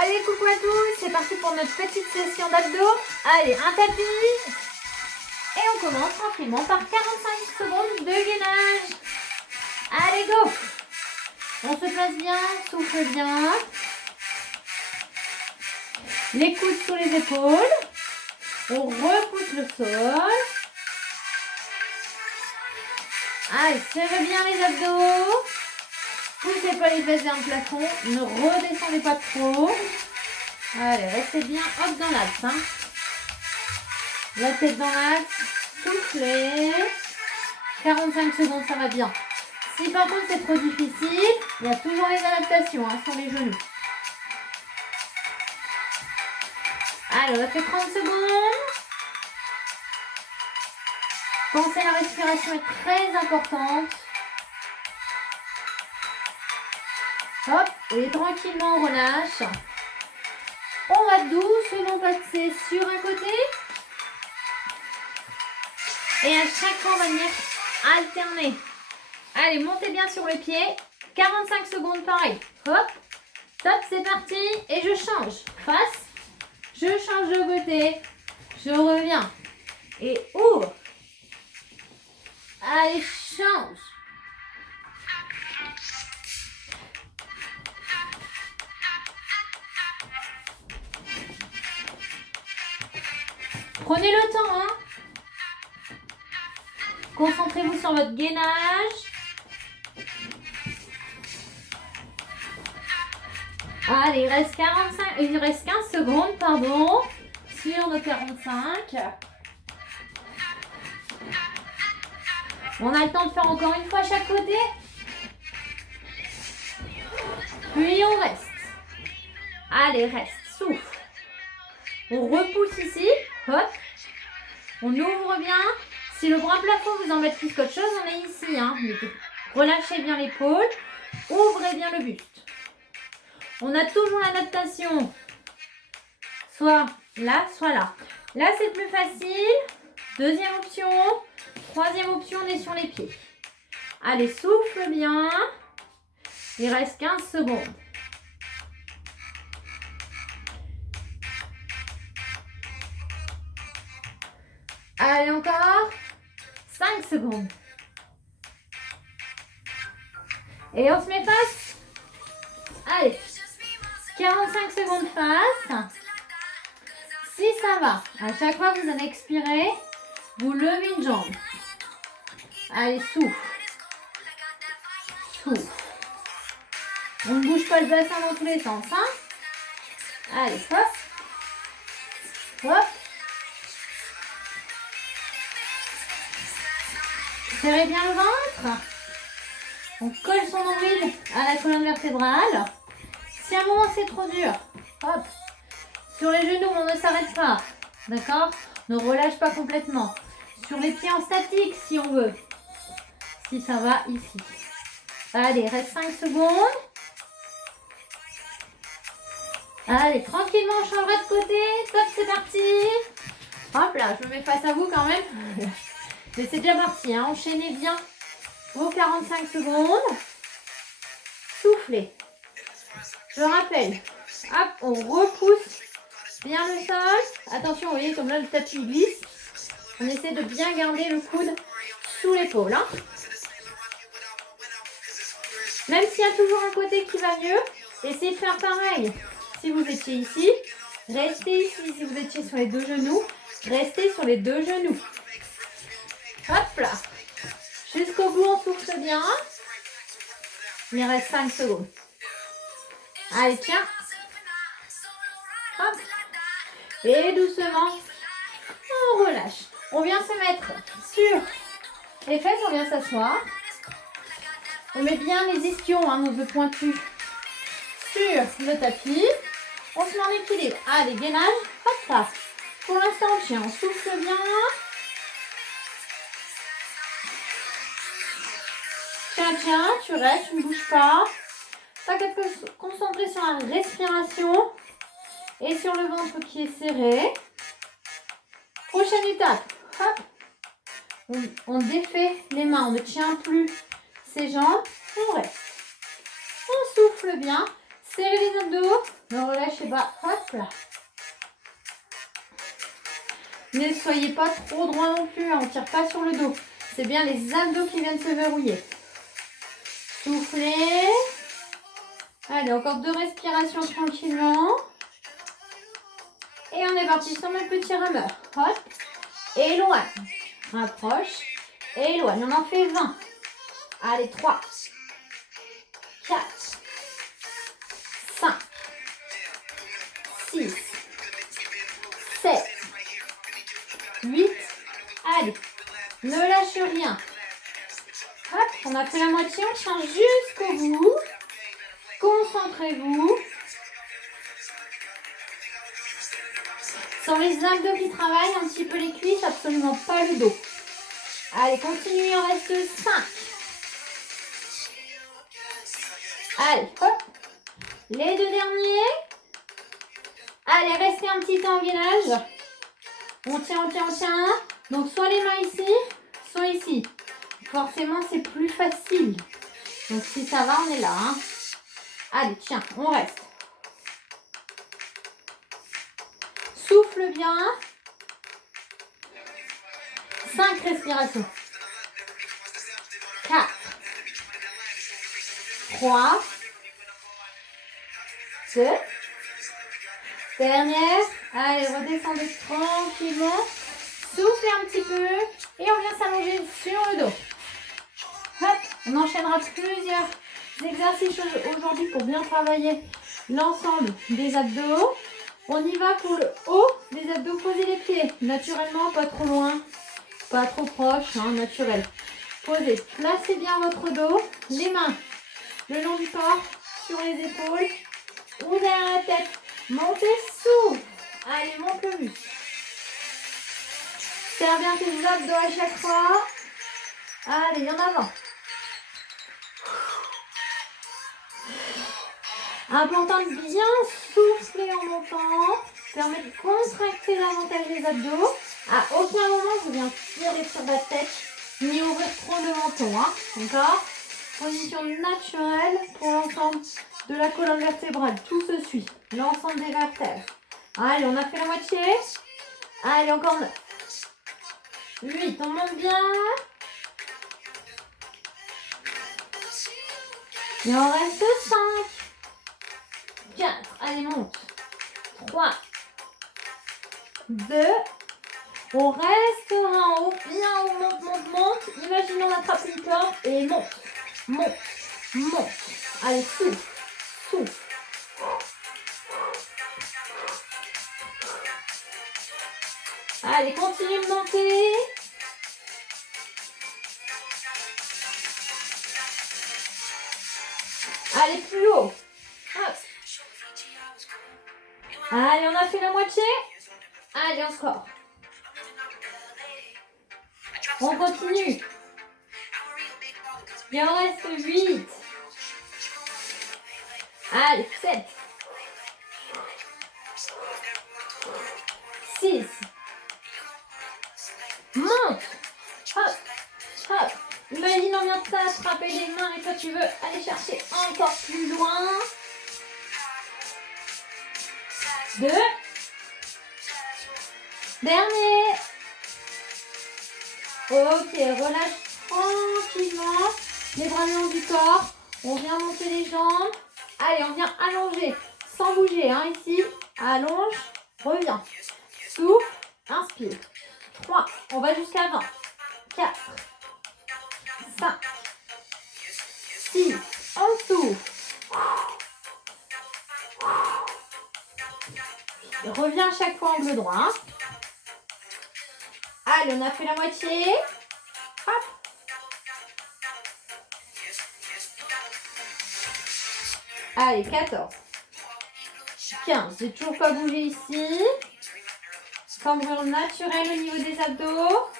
Allez, coucou à tous, c'est parti pour notre petite session d'abdos. Allez, un tapis. Et on commence tranquillement par 45 secondes de gainage. Allez, go. On se place bien, souffle bien. Les coudes sous les épaules. On repousse le sol. Allez, serrez bien les abdos. Poussez pas les fesses vers le plafond. Ne redescendez pas trop. Allez, restez bien hop dans l'axe. Hein. La tête dans l'axe. Soufflez. 45 secondes, ça va bien. Si par contre c'est trop difficile, il y a toujours les adaptations hein, sur les genoux. Allez, on a fait 30 secondes. Pensez à la respiration est très importante. Hop, et tranquillement on relâche. On va doucement passer sur un côté. Et à chaque fois on va venir alterner. Allez, montez bien sur le pied. 45 secondes pareil. Hop, top, c'est parti. Et je change. Face. Je change de côté. Je reviens. Et ouvre. Allez, change. Prenez le temps, hein. Concentrez-vous sur votre gainage. Allez, il reste 15 secondes, pardon, sur le 45. On a le temps de faire encore une fois chaque côté. Puis on reste. Allez, reste, souffle. On repousse ici, hop. On ouvre bien. Si le bras plafond vous embête plus qu'autre chose, on est ici. Hein. Relâchez bien l'épaule. Ouvrez bien le buste. On a toujours l'adaptation. Soit là, soit là. Là, c'est plus facile. Deuxième option. Troisième option, on est sur les pieds. Allez, souffle bien. Il reste 15 secondes. Allez, encore 5 secondes. Et on se met face. Allez, 45 secondes face. Si ça va, à chaque fois que vous allez expirer, vous levez une jambe. Allez, souffle. Souffle. On ne bouge pas le bassin dans tous les sens. Hein. Allez, hop. Hop. Serrez bien le ventre. On colle son nombril à la colonne vertébrale. Si à un moment c'est trop dur, hop. Sur les genoux, on ne s'arrête pas. D'accord? Ne relâche pas complètement. Sur les pieds en statique si on veut. Si ça va ici. Allez, reste 5 secondes. Allez, tranquillement, on changera de côté. Top, c'est parti. Hop là, je me mets face à vous quand même. Mais c'est déjà parti, hein. Enchaînez bien vos 45 secondes. Soufflez. Je rappelle, hop, on repousse bien le sol. Attention, vous voyez comme là le tapis glisse. On essaie de bien garder le coude sous l'épaule. Hein. Même s'il y a toujours un côté qui va mieux, essayez de faire pareil. Si vous étiez ici, restez ici. Si vous étiez sur les deux genoux, restez sur les deux genoux. Hop là. Jusqu'au bout, on souffle bien. Il reste 5 secondes. Allez, tiens. Hop. Et doucement, on relâche. On vient se mettre sur les fesses, on vient s'asseoir. On met bien les ischions, hein, nos œufs pointus, sur le tapis. On se met en équilibre. Allez, gainage. Hop là. Pour l'instant, on tient. On souffle bien. Tiens, tu restes, tu ne bouges pas. Pas qu'à te concentrer sur la respiration et sur le ventre qui est serré. Prochaine étape. Hop. On défait les mains, on ne tient plus ses jambes. On reste. On souffle bien. Serrez les abdos. Ne relâchez pas. Hop là. Ne soyez pas trop droit non plus. On ne tire pas sur le dos. C'est bien les abdos qui viennent se verrouiller. Soufflez. Allez, encore 2 respirations tranquillement. Et on est parti sur notre petit rameur. Hop. Éloigne. Rapproche. Éloigne. On en fait 20. Allez, 3. 4. 5. 6. 7. 8. Allez. Ne lâche rien. Hop. On a fait la moitié. On tient jusqu'au bout. Concentrez-vous. Sur les abdos qui travaillent, un petit peu les cuisses, absolument pas le dos. Allez, continuez, il en reste 5. Allez, hop. Les 2 derniers. Allez, restez un petit temps en gainage. On tient, on tient, on tient. Donc, soit les mains ici, soit ici. Forcément, c'est plus facile. Donc, si ça va, on est là. Hein. Allez, tiens, on reste. Souffle bien. 5 respirations. 4. 3. 2. Dernière. Allez, redescendez tranquillement. Soufflez un petit peu. Et on vient s'allonger sur le dos. Hop, on enchaînera plusieurs exercices aujourd'hui pour bien travailler l'ensemble des abdos. On y va pour le haut des abdos. Posez les pieds naturellement, pas trop loin, pas trop proche, hein, naturel. Posez, placez bien votre dos, les mains le long du corps, sur les épaules ou derrière la tête. Montez, souffle. Allez, monte le muscle. Serre bien tes abdos à chaque fois. Allez, en avant. Important de bien souffler en montant. Permet de contracter davantage les abdos. À aucun moment vous viens tirer sur la tête ni ouvrir trop le menton. Hein. D'accord? Position naturelle pour l'ensemble de la colonne vertébrale. Tout se suit. L'ensemble des vertèbres. Allez, on a fait la moitié. Allez, encore 9. 8, on monte bien. Il en reste 5. 4, allez, monte. 3, 2, on restera en haut, bien haut, monte, monte, monte. Imaginez on attrape une corde et monte, monte, monte. Allez, souffle, souffle. Allez, continuez de monter. Allez, plus haut. Hop. Allez, on a fait la moitié. Allez, encore. On continue. Il en reste 8. Allez, 7. 6. Monte. Hop, hop. Imagine, on vient de s'attraper les mains et toi tu veux aller chercher encore plus loin. 2. Dernier. Ok, relâche tranquillement les bras le long du corps. On vient monter les jambes. Allez, on vient allonger sans bouger. Hein, ici, allonge, reviens. Souffle, inspire. 3, on va jusqu'à 20. 4, 5, 6, on souffle. Reviens à chaque fois angle droit. Hein. Allez, on a fait la moitié. Hop. Allez, 14. 15. J'ai toujours pas bougé ici. Cambrure naturelle au niveau des abdos.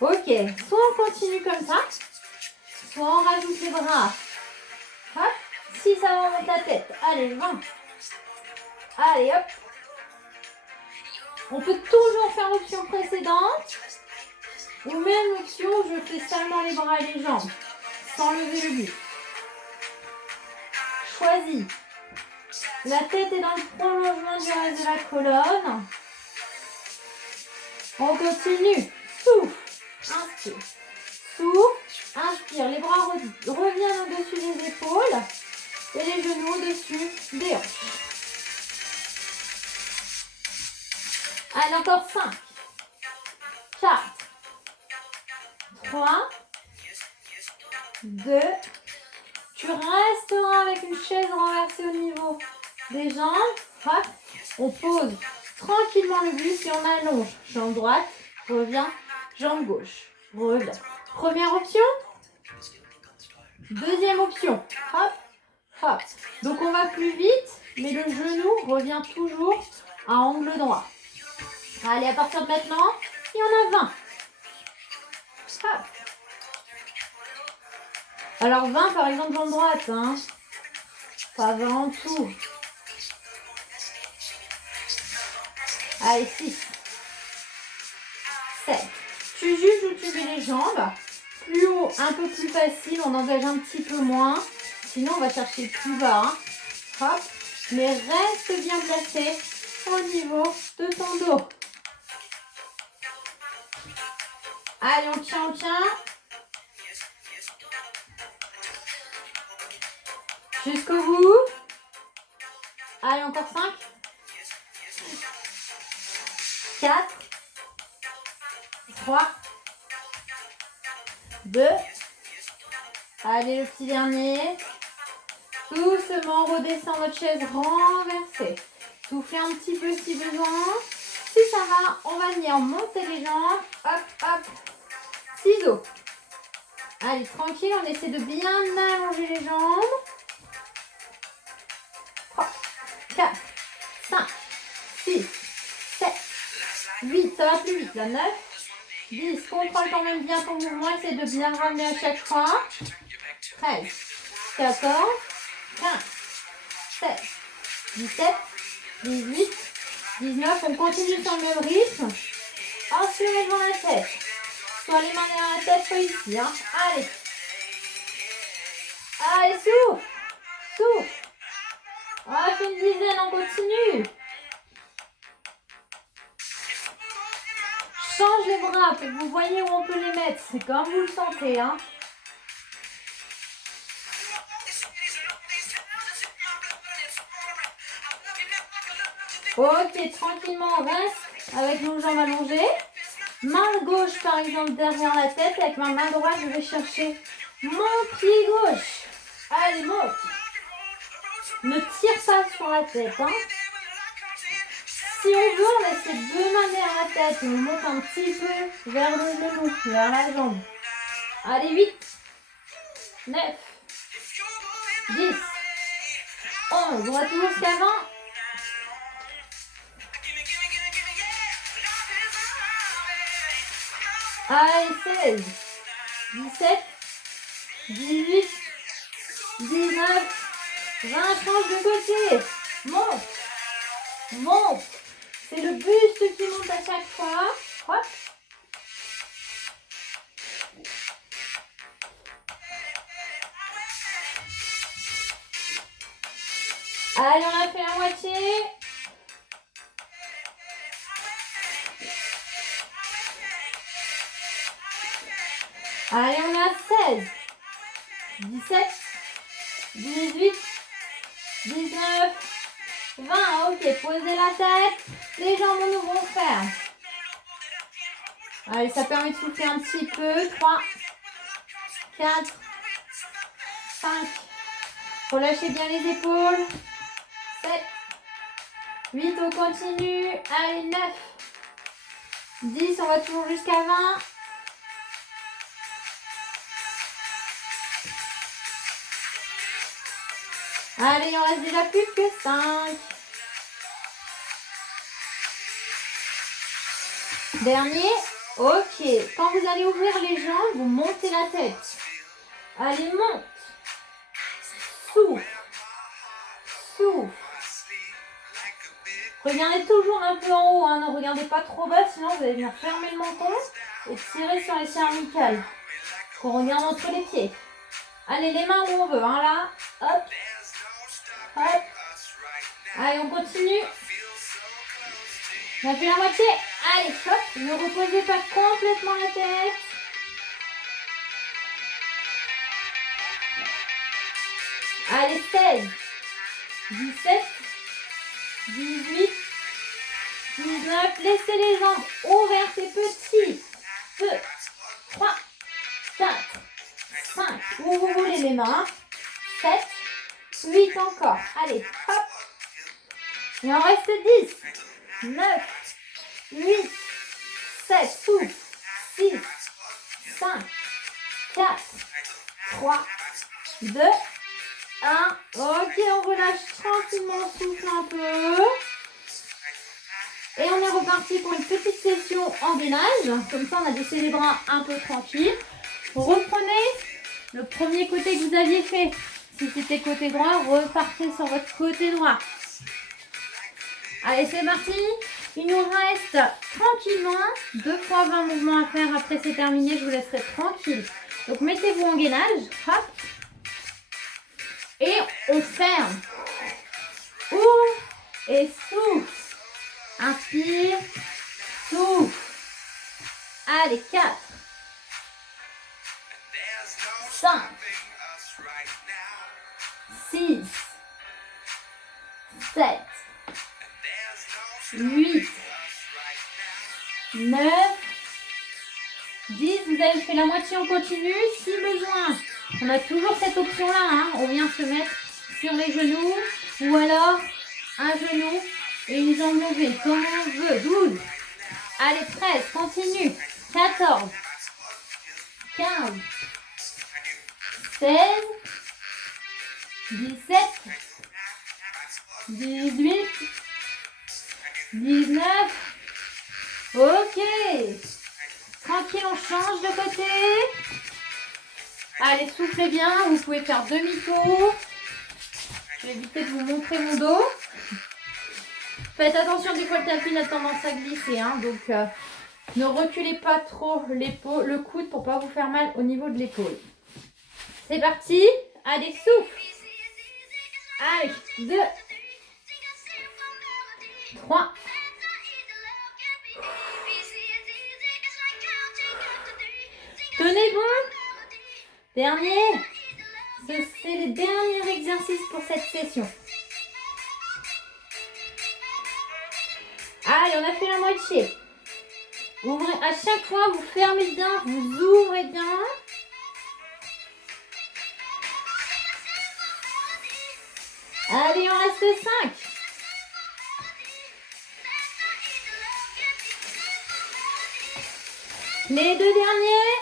Ok. Soit on continue comme ça, soit on rajoute les bras. Hop. Si ça remonte la tête. Allez, 20. Allez, hop. On peut toujours faire l'option précédente. Ou même l'option où je fais seulement les bras et les jambes. Sans lever le buste. choisis. La tête est dans le prolongement du reste de la colonne. On continue. Souffle. Inspire. Souffle. Inspire. Les bras reviennent au-dessus des épaules. Et les genoux au-dessus des hanches. Allez, encore 5. 4. 3. 2. Tu resteras avec une chaise renversée au niveau des jambes. Hop. On pose tranquillement le buste et on allonge. Jambe droite, reviens. Jambe gauche, reviens. Première option. Deuxième option. Hop, hop. Donc on va plus vite, mais le genou revient toujours à angle droit. Allez, à partir de maintenant, il y en a 20. Hop. Alors 20 par exemple jambe droite, hein. Pas 20 en tout. Allez, 6. 7. Tu juges où tu mets les jambes. Plus haut, un peu plus facile, on engage un petit peu moins. Sinon, on va chercher plus bas. Hein. Hop. Mais reste bien placé au niveau de ton dos. Allez, on tient, on tient. Jusqu'au bout. Allez, encore 5. 4. 3. 2. Allez, le petit dernier. Doucement, on redescend notre chaise renversée. Soufflez un petit peu si besoin. Si ça va, on va venir monter les jambes. Hop, hop. Ciseaux. Allez, tranquille, on essaie de bien allonger les jambes. 3, 4, 5, 6, 7, 8. Ça va plus vite, là. 9, 10. Contrôle quand même bien ton mouvement. Essaie de bien ramener à chaque fois. 13, 14, 15, 16, 17, 18, 19. On continue sur le même rythme. En surélevant la tête. Soit les mains derrière la tête, soit ici. Hein. Allez. Allez, souffle. Souffle. On a fait une dizaine, on continue. Change les bras pour que vous voyez où on peut les mettre. C'est comme vous le sentez. Hein. Ok, tranquillement, on reste avec nos jambes allongées. Main gauche, par exemple, derrière la tête. Avec ma main droite, je vais chercher mon pied gauche. Allez, monte. Ne tire pas sur la tête. Hein. Si on veut, on laisse les deux mains derrière la tête. On monte un petit peu vers le genou, vers la jambe. Allez, 8, 9, 10, 11. On va toujours jusqu'à 20. Allez, 16, 17, 18, 19, 20. Change de côté. Monte. Monte. C'est le buste qui monte à chaque fois. Hop. Allez, on a fait la moitié. Allez, on a 16, 17, 18, 19, 20. Ok, posez la tête. Les jambes, nous vont faire. Allez, ça permet de souffler un petit peu. 3, 4, 5. Relâchez bien les épaules. 7, 8, on continue. Allez, 9, 10, on va toujours jusqu'à 20. Allez, il en reste déjà plus que 5. Dernier. Ok. Quand vous allez ouvrir les jambes, vous montez la tête. Allez, monte. Souffle. Souffle. Regardez toujours un peu en haut. Hein. Ne regardez pas trop bas, sinon vous allez venir fermer le menton et tirer sur les cervicales. On regarde entre les pieds. Allez, les mains où on veut. Hein, là. Hop. Hop. Allez, on continue. On a fait la moitié. Allez, hop. Ne reposez pas complètement la tête. Allez, 16, 17, 18, 19. Laissez les jambes ouvertes et petits. 2, 3, 4, 5. Où vous voulez les mains. 7, 8 encore. Allez, hop. Il en reste 10, 9, 8, 7, souffle. 6, 5, 4, 3, 2, 1. Ok, on relâche tranquillement, on souffle un peu. Et on est reparti pour une petite session en gainage. Comme ça, on a laissé les bras un peu tranquilles. Reprenez le premier côté que vous aviez fait. Si c'était côté droit, repartez sur votre côté droit. Allez, c'est parti. Il nous reste tranquillement 2 fois 20 mouvements à faire. Après, c'est terminé. Je vous laisserai tranquille. Donc, mettez-vous en gainage. Hop. Et on ferme. Ouvre et souffle. Inspire. Souffle. Allez, 4. 5. 6. 7. 8. 9. 10. Vous avez fait la moitié en continu. Si besoin, on a toujours cette option-là. Hein. On vient se mettre sur les genoux ou alors un genou et une jambe levée, comme on veut. 12. Allez, 13. Continue. 14. 15. 16. 17. 18. 19. Ok. Tranquille, on change de côté. Allez, soufflez bien. Vous pouvez faire demi-tour. Je vais éviter de vous montrer mon dos. Faites attention, du coup, le tapis a tendance à glisser. Hein, donc, ne reculez pas trop le coude pour ne pas vous faire mal au niveau de l'épaule. C'est parti. Allez, souffle. Allez, 2. 3. Tenez bon. Dernier. C'est les derniers exercices pour cette session. Allez, on a fait la moitié. Ouvrez, à chaque fois, vous fermez bien, vous ouvrez bien. Allez, il en reste 5. Les 2 derniers.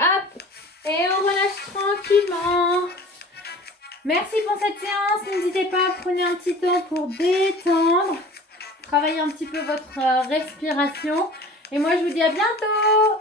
Hop. Et on relâche tranquillement. Merci pour cette séance. N'hésitez pas, prenez un petit temps pour détendre. Travaillez un petit peu votre respiration. Et moi, je vous dis à bientôt.